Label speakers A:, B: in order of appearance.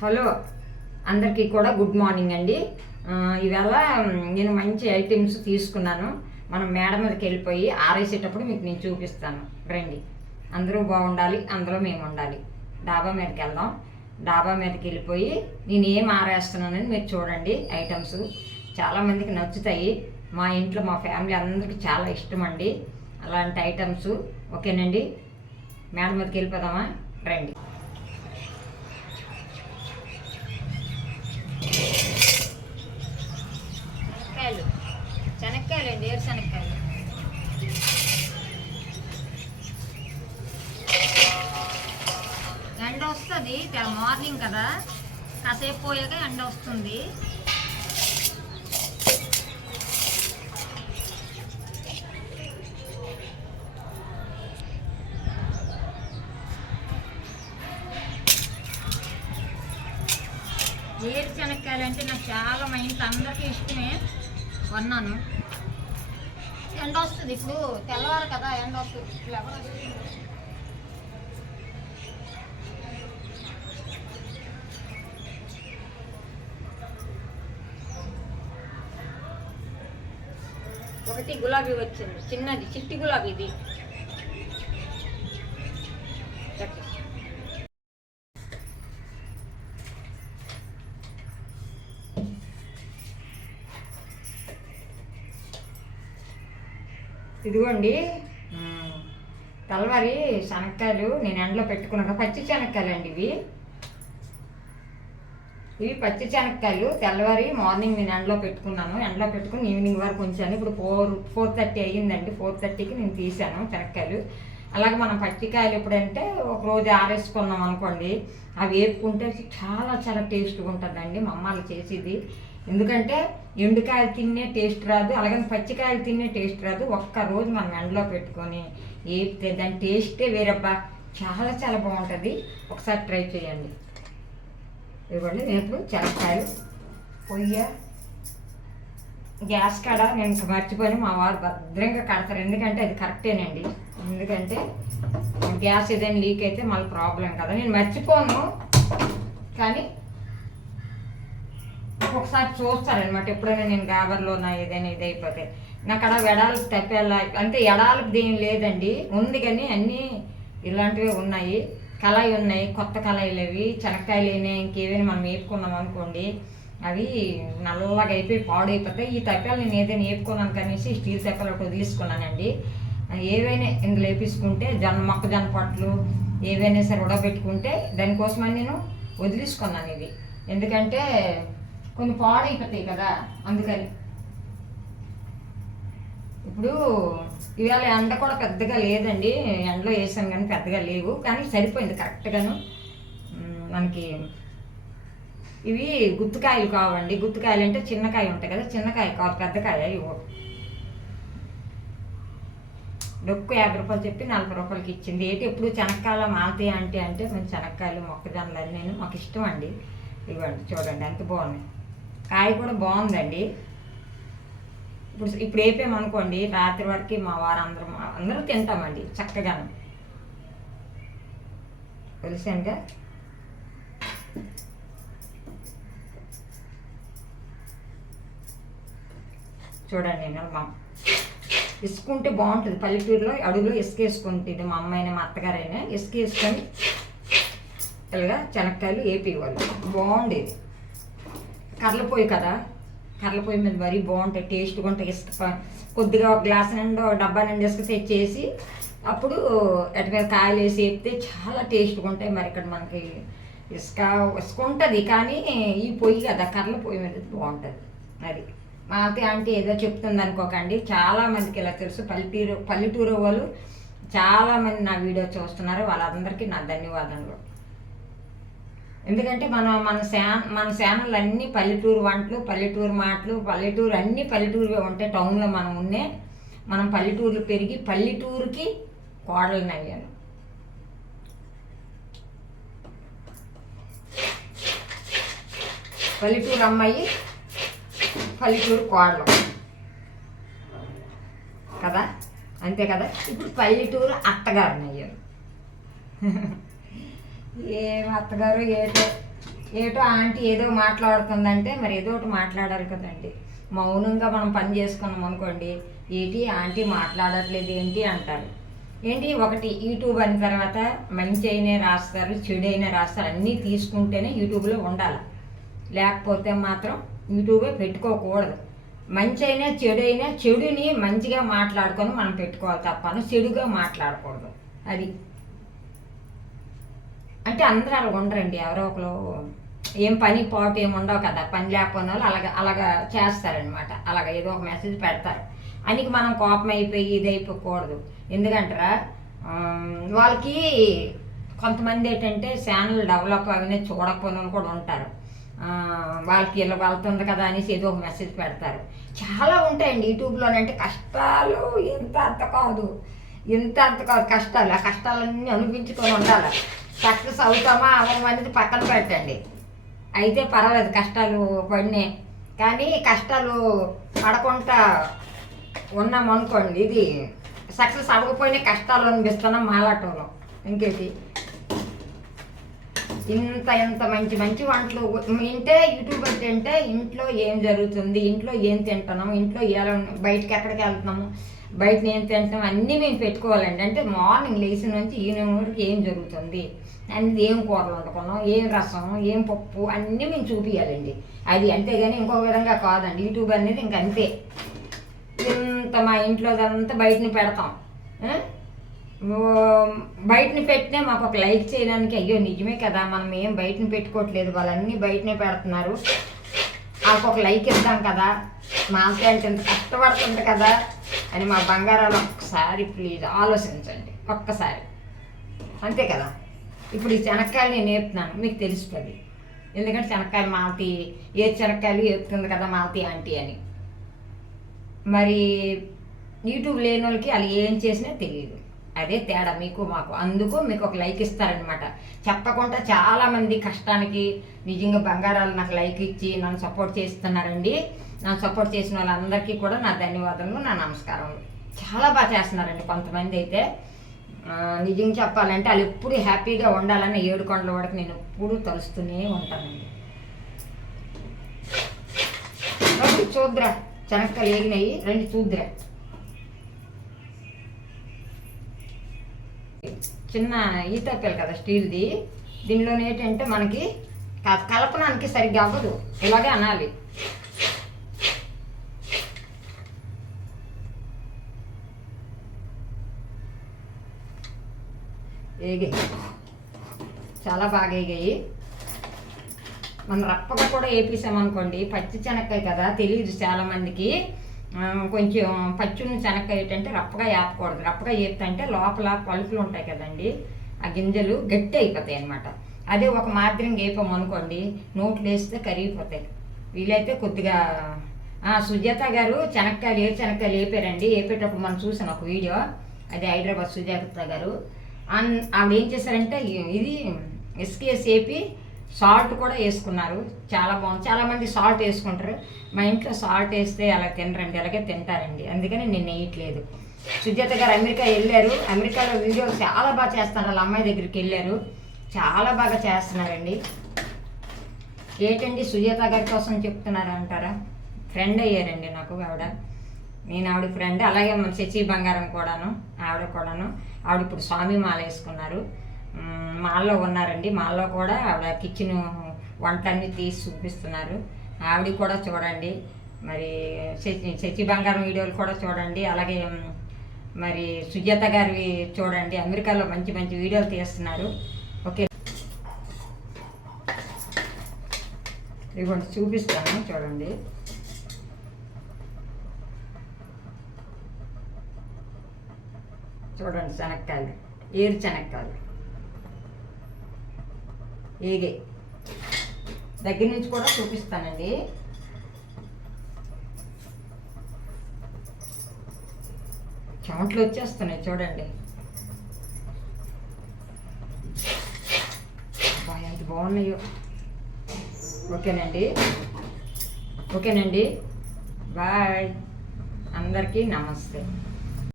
A: Hello అందరికీ కూడా good morning అండి. ఇవాళ నేను మంచి ఐటమ్స్ తీసుకున్నాను. మనం మేడ మీదకి వెళ్ళిపోయి ఆరేసేటప్పుడు మీకు నేను చూపిస్తాను. రండి. అందరూ బాగుండాలి అందరూ మేము ఉండాలి. డాబా మీదకి వెళ్దాం. డాబా మీదకి వెళ్ళిపోయి నేను ఏం ఆరేస్తున్నానని మీరు చూడండి ఐటమ్స్. చాలామందికి నచ్చుతాయి. మా ఇంట్లో మా ఫ్యామిలీ అందరికీ చాలా ఇష్టం అండి. అలాంటి ఐటమ్స్. ఓకేనండి? మేడ మీదకి వెళ్ళిపోదామా? రండి శనక్కాయలు శనక్కాయలు ఎండ వస్తుంది మార్నింగ్ కదా. కాసేపు పోయాక ఎండ వస్తుంది. ఏరు శనక్కాయలు అంటే నాకు చాలా మా ఇంట్లో అందరికీ ఇష్టమే. కొన్నాను. ఎండ వస్తుంది ఇప్పుడు. తెల్లవారు కదా ఎండ వస్తుంది. ఇప్పుడు ఎవరు ఒకటి గులాబీ వచ్చింది. చిన్నది చిట్టి గులాబీ ఇది. ఇదిగోండి. తెల్లవారి శనక్కాయలు నేను ఎండలో పెట్టుకున్నాను. పచ్చి శనక్కాయలు అండి ఇవి. ఇవి పచ్చి శనక్కాయలు. తెల్లవారి మార్నింగ్ నేను ఎండలో పెట్టుకున్నాను. ఎండలో పెట్టుకుని ఈవినింగ్ వరకు ఉంచాను. ఇప్పుడు ఫోర్ ఫోర్ థర్టీ అయ్యిందండి. ఫోర్ థర్టీకి నేను తీసాను శనక్కాయలు. అలాగే మనం పచ్చికాయలు ఎప్పుడంటే ఒక రోజు ఆరేసుకున్నాం అనుకోండి అవి వేపుకుంటే చాలా చాలా టేస్ట్గా ఉంటుందండి మా అమ్మాలు చేసేది. ఎందుకంటే ఎండుకాయలు తినే టేస్ట్ రాదు అలాగే పచ్చికాయలు తినే టేస్ట్ రాదు. ఒక్క రోజు మనం ఎండలో పెట్టుకొని ఏపితే దాని టేస్టే వేరబ్బా. చాలా చాలా బాగుంటుంది. ఒకసారి ట్రై చేయండి. ఇవ్వండి నేను ఇప్పుడు శనక్కాయలు పొయ్య గ్యాస్ కాడ. నేను ఇంక మర్చిపోయి మా వారు భద్రంగా కడతారు. ఎందుకంటే అది కరెక్టేనండి. ఎందుకంటే గ్యాస్ ఏదైనా లీక్ అయితే మళ్ళీ ప్రాబ్లం కదా. నేను మర్చిపోను కానీ ఒకసారి చూస్తారనమాట ఎప్పుడైనా నేను గాబర్లో నా ఏదైనా ఇది అయిపోతే నాకు అలా వెడాలు తప్పేలా అంటే ఎడాలకు ఏం లేదండి. ఉంది కానీ అన్నీ ఇలాంటివి ఉన్నాయి. కళాయి ఉన్నాయి కొత్త కళాయిలు అవి. చెనక్కాయలు అయినాయి ఇంకేవైనా మనం వేపుకున్నాం అనుకోండి అవి నల్లగా అయిపోయి పాడైపోతాయి. ఈ తప్పాలు నేను ఏదైనా వేపుకున్నాను కనేసి స్టీల్ తప్పాలు ఒకటి తీసుకున్నానండి ఏవైనా ఇందులో వేపించుకుంటే జొన్న మొక్కజొన్న పట్లు ఏవైనా సరే ఉడబెట్టుకుంటే దానికోసమని నేను వదిలేసుకున్నాను ఇది ఎందుకంటే కొన్ని పాడైపోతాయి కదా అందుకని. ఇప్పుడు ఇవాళ ఎండ కూడా పెద్దగా లేదండి. ఎండలో వేసాం కానీ పెద్దగా లేవు. కానీ సరిపోయింది కరెక్ట్గాను. మనకి ఇవి గుత్తుకాయలు కావండి. గుత్తుకాయలు అంటే చిన్నకాయ ఉంటాయి కదా చిన్నకాయ కాదు పెద్దకాయ ఇవ్వ. డొక్కు యాభై రూపాయలు చెప్పి నలభై రూపాయలకి ఇచ్చింది. ఏంటి ఎప్పుడు శనక్కాయలు మాలతాయి అంటే అంటే మేము శనక్కాయలు మొక్కజొన్నలు అన్నీ నేను మాకు ఇష్టం అండి. ఇవ్వండి చూడండి ఎంత బాగున్నాయి. కాయ కూడా బాగుందండి. ఇప్పుడు ఇప్పుడు వేపామనుకోండి రాత్రి వరకు మా వారు అందరం అందరూ తింటామండి చక్కగా తెలుసంటే చూడండి నేను మా ఇసుకుంటే బాగుంటుంది. పల్లెటూరులో అడుగులో ఇసుక వేసుకుంటుంది మా అమ్మాయినా మా అత్తగారైనా ఇసుక వేసుకొని ఇలాగా శనక్కాయలు వాళ్ళు బాగుండేది. కర్రల పొయ్యి కదా? కర్రల పొయ్యి మీద మరీ బాగుంటాయి టేస్ట్గా ఉంటాయి. ఇసుక కొద్దిగా ఒక గ్లాస్ నిండా డబ్బా నిండా ఇసుక సెట్ చేసి అప్పుడు అటు మీద కాయలు వేసి వేపితే చాలా టేస్ట్గా ఉంటాయి. మరి ఇక్కడ మనకి ఇసుక ఇసుక ఉంటుంది కానీ ఈ పొయ్యి కదా కర్రల పొయ్యి మీద బాగుంటుంది. అది. మా ఆంటీ ఏదో చెప్తుంది అనుకోకండి. చాలా మందికి ఇలా తెలుసు. పల్లెటూరు పల్లెటూరు వాళ్ళు చాలామంది నా వీడియో చూస్తున్నారు. వాళ్ళందరికీ నా ధన్యవాదములు. ఎందుకంటే మనం మన శా మన ఛానల్ అన్నీ పల్లెటూరు వంటలు పల్లెటూరు మాటలు పల్లెటూరు అన్నీ పల్లెటూరుగా ఉంటాయి టౌన్లో మనం ఉన్నే మనం పల్లెటూరులో పెరిగి పల్లెటూరుకి కోడలిని అయ్యాను. పల్లెటూరు అమ్మాయి పల్లెటూరు కోడలు. కదా? అంతే కదా? ఇప్పుడు పల్లెటూరు అత్తగారిని అయ్యారు ఏం అత్తగారు ఏటో ఏటో ఆంటీ ఏదో మాట్లాడుతుందంటే మరి ఏదో ఒకటి మాట్లాడాలి కదండి. మౌనంగా మనం పని చేసుకున్నాం అనుకోండి ఏంటి ఆంటీ మాట్లాడట్లేదు ఏంటి అంటారు. ఏంటి? ఒకటి యూట్యూబ్ అయిన తర్వాత మంచి అయినా రాస్తారు చెడు అయినా రాస్తారు అన్నీ తీసుకుంటేనే యూట్యూబ్లో ఉండాలి. లేకపోతే మాత్రం యూట్యూబే పెట్టుకోకూడదు. మంచి అయినా చెడు అయినా చెడుని మంచిగా మాట్లాడుకొని మనం పెట్టుకోవాలి తప్పను చెడుగా మాట్లాడకూడదు. అది. అంటే అందరూ అలా ఉండరండి. ఎవరో ఒకరు ఏం పని పాటు ఏమి ఉండవు కదా. పని లేకపోయిన వాళ్ళు అలాగ అలాగా చేస్తారనమాట అలాగ ఏదో ఒక మెసేజ్ పెడతారు. అనికి మనం కోపం అయిపోయి ఇది అయిపోకూడదు. ఎందుకంటారా? వాళ్ళకి కొంతమంది ఏంటంటే ఛానల్ డెవలప్ అవినే చూడకపోయిన వాళ్ళు కూడా ఉంటారు. వాళ్ళకి ఇలా వెళ్తుంది కదా అనేసి ఏదో ఒక మెసేజ్ పెడతారు. చాలా ఉంటాయండి. యూట్యూబ్లోనంటే కష్టాలు ఎంత అంత కాదు. ఇంత అంత కాదు కష్టాలు. ఆ కష్టాలన్నీ అనిపించుకొని ఉండాలి. సక్సెస్ అవుతామా అవ్వమనేది పక్కన పెట్టండి. అయితే పర్వాలేదు కష్టాలు పడినాయి కానీ కష్టాలు పడకుండా ఉన్నాం అనుకోండి ఇది సక్సెస్ అవ్వకపోయినా కష్టాలు అనిపిస్తున్నాం మాలాటంలో. ఇంకేది ఇంత ఇంత మంచి మంచి వంటలు ఇంటే యూట్యూబ్ అంటే ఇంట్లో ఏం జరుగుతుంది ఇంట్లో ఏం తింటున్నాము ఇంట్లో ఎలా బయటకి ఎక్కడికి వెళ్తున్నాము బయట ఏం తింటాం అన్నీ మేము పెట్టుకోవాలండి. అంటే మార్నింగ్ లేచిన నుంచి ఈవినింగ్ వరకు ఏం జరుగుతుంది? అన్ని ఏం కూరలు వండుకున్నాం? ఏం రసం? ఏం పప్పు? అన్నీ మేము చూపించాలండి అది అంతేగాని ఇంకో విధంగా కాదండి. యూట్యూబ్ అనేది ఇంక అంతే. ఇంత మా ఇంట్లో అంతా బయటని పెడతాం. బయటని పెట్టినా మాకు ఒక లైక్ చేయడానికి అయ్యో నిజమే కదా మనం ఏం బయటని పెట్టుకోవట్లేదు. వాళ్ళన్నీ బయటనే పెడుతున్నారు. వాళ్ళకి ఒక లైక్ ఇద్దాం కదా. మా అంతే అంటే ఇంత కష్టపడుతుంది కదా. అని మా బంగారాలు ఒక్కసారి ప్లీజ్ ఆలోచించండి. ఒక్కసారి. అంతే కదా? ఇప్పుడు ఈ శనక్కాయలు నేను ఏపుతున్నాను. మీకు తెలుస్తుంది. ఎందుకంటే శనక్కాయలు మాలతి ఏ శనక్కాయలు వేపుతుంది కదా మాలతి ఆంటీ అని. మరి యూట్యూబ్ లేని వాళ్ళకి వాళ్ళు ఏం చేసినా తెలియదు అదే తేడా మీకు మాకు. అందుకు మీకు ఒక లైక్ ఇస్తారనమాట చెప్పకుండా చాలామంది కష్టానికి నిజంగా బంగారాలు నాకు లైక్ ఇచ్చి నన్ను సపోర్ట్ చేస్తున్నారండి. నాకు సపోర్ట్ చేసిన వాళ్ళందరికీ కూడా నా ధన్యవాదములు నా నమస్కారములు. చాలా బాగా చేస్తున్నారండి కొంతమంది అయితే. నిజం నిజంగా చెప్పాలంటే వాళ్ళు ఎప్పుడు హ్యాపీగా ఉండాలని ఏడు కొండల వరకు నేను ఎప్పుడు తలుస్తూనే ఉంటానండి. రండి చూద్దురా. శనక్కలు ఏగినాయి. రండి చూద్దురా. చిన్న ఈతప్పలు కదా స్టీల్ది. దీనిలో ఏంటంటే మనకి క- కలపడానికి సరిగ్గా అవ్వదు. ఇలాగే అనాలి. ఏగాయి చాలా బాగా ఏగాయి. మనం రప్పగా కూడా వేపేసామనుకోండి పచ్చి శనక్కాయ కదా తెలియదు చాలా మందికి. కొంచెం పచ్చున్న శనక్కాయ ఏంటంటే రప్పగా వేపకూడదు రప్పగా వేపుతంటే లోపల పలుకులు ఉంటాయి కదండి. ఆ గింజలు గట్టి అయిపోతాయి అనమాట అదే ఒక మాత్రం వేపామనుకోండి నోట్లు వేస్తే కరిగిపోతాయి. వీలైతే కొద్దిగా సుజాత గారు శనక్కాయలు ఏ శనక్కాయలు వేపారండి వేపేటప్పుడు మనం చూసాను ఒక వీడియో. అది హైదరాబాద్ సుజాత గారు. ఆవిడ ఏం చేశారంటే ఇది ఎస్కేఎస్ ఏపీ సాల్ట్ కూడా వేసుకున్నారు. చాలా బాగుంది. చాలామంది సాల్ట్ వేసుకుంటారు. మా ఇంట్లో సాల్ట్ వేస్తే అలా తినరండి అలాగే తింటారండి. అందుకని నేను వేయట్లేదు. సుజాత గారు అమెరికా వెళ్ళారు. అమెరికాలో వీడియో చాలా బాగా చేస్తున్నారు. వాళ్ళ అమ్మాయి దగ్గరికి వెళ్ళారు. చాలా బాగా చేస్తున్నారండి. ఏంటండి సుజాత గారి కోసం చెప్తున్నారు అంటారా? ఫ్రెండ్ అయ్యారండి నాకు ఆవిడ. నేను ఆవిడ ఫ్రెండ్. అలాగే మన శశి బంగారం కూడాను ఆవిడ కూడాను. ఆవిడ ఇప్పుడు స్వామి మాల వేసుకున్నారు. మాల్లో ఉన్నారండి. మాల్లో కూడా ఆవిడ కిచెన్ వంటలన్నీ తీసి చూపిస్తున్నారు. ఆవిడ కూడా చూడండి. మరి శచి బంగారం వీడియోలు కూడా చూడండి. అలాగే మరి సుజాత గారివి చూడండి. అమెరికాలో మంచి మంచి వీడియోలు తీస్తున్నారు. ఓకే. ఇదిగోండి చూపిస్తాను చూడండి. చూడండి శనక్కాయలు. ఏరు శనక్కాయలు. ఏగే. దగ్గర నుంచి కూడా చూపిస్తానండి. చెమట్లు వచ్చేస్తున్నాయి చూడండి. ఎంత బాగున్నాయో. ఓకేనండి. ఓకేనండి. బాయ్. అందరికీ నమస్తే.